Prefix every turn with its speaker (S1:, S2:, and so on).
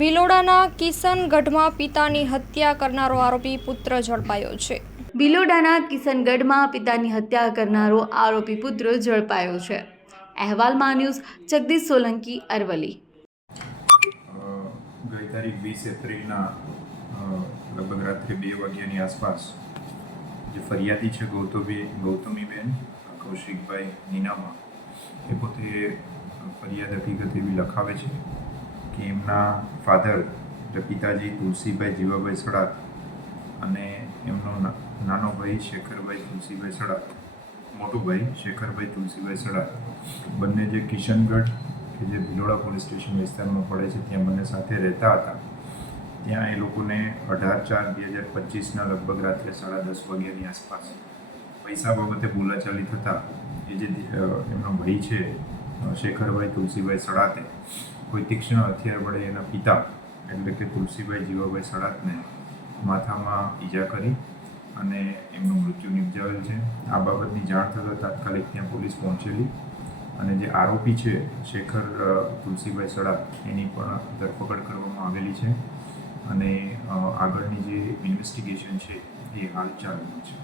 S1: ભિલોડાના કિશનગઢમાં પિતાની હત્યા કરનારો આરોપી પુત્ર ઝડપાયો છે.
S2: બિલોડાના કિશનગઢમાં પિતાની હત્યા કરનારો આરોપી પુત્ર ઝડપાયો છે. અહેવાલમાં ન્યૂઝ જગદીશ સોલંકી અરવલી
S3: ગઈ તારીખ વીસ એપ્રિલના લગભગ રાત્રે બે વાગ્યાની આસપાસ જે ફરિયાદી છે ગૌતમી ગૌતમીબેન કૌશિકભાઈ નીનામા એ પોતે ફરિયાદ હકીકત એવી લખાવે છે. કે એમના ફાધર પિતાજી તુલસીભાઈ જીવાભાઈ સડાત અને એમનો નાનો ભાઈ શેખરભાઈ તુલસીભાઈ સડાત મોટો ભાઈ શેખરભાઈ તુલસીભાઈ સડાત બંને જે કિશનગઢ કે જે ભિલોડા પોલીસ સ્ટેશન વિસ્તારમાં પડે છે, ત્યાં બંને સાથે રહેતા હતા. ત્યાં એ લોકોને અઢાર ચાર બે હજાર પચીસના લગભગ રાત્રે સાડા દસ વાગ્યાની આસપાસ પૈસા બાબતે બોલાચાલી થતાં એ જે એમનો ભાઈ છે શેખરભાઈ તુલસીભાઈ સડાતે કોઈ તીક્ષ્ણ હથિયાર વડે એના પિતા, એટલે કે તુલસીભાઈ જીવાભાઈ સડાતને માથામાં ઈજા કરી અને એમનું મૃત્યુ નિપજાવેલ છે. આ બાબતની જાણ થતાં તાત્કાલિક ત્યાં પોલીસ પહોંચેલી અને જે આરોપી છે, શેખર તુલસીભાઈ સડાત એની પણ ધરપકડ કરવામાં આવેલી છે અને આગળની જે ઇન્વેસ્ટિગેશન છે, એ હાલ ચાલુ છે.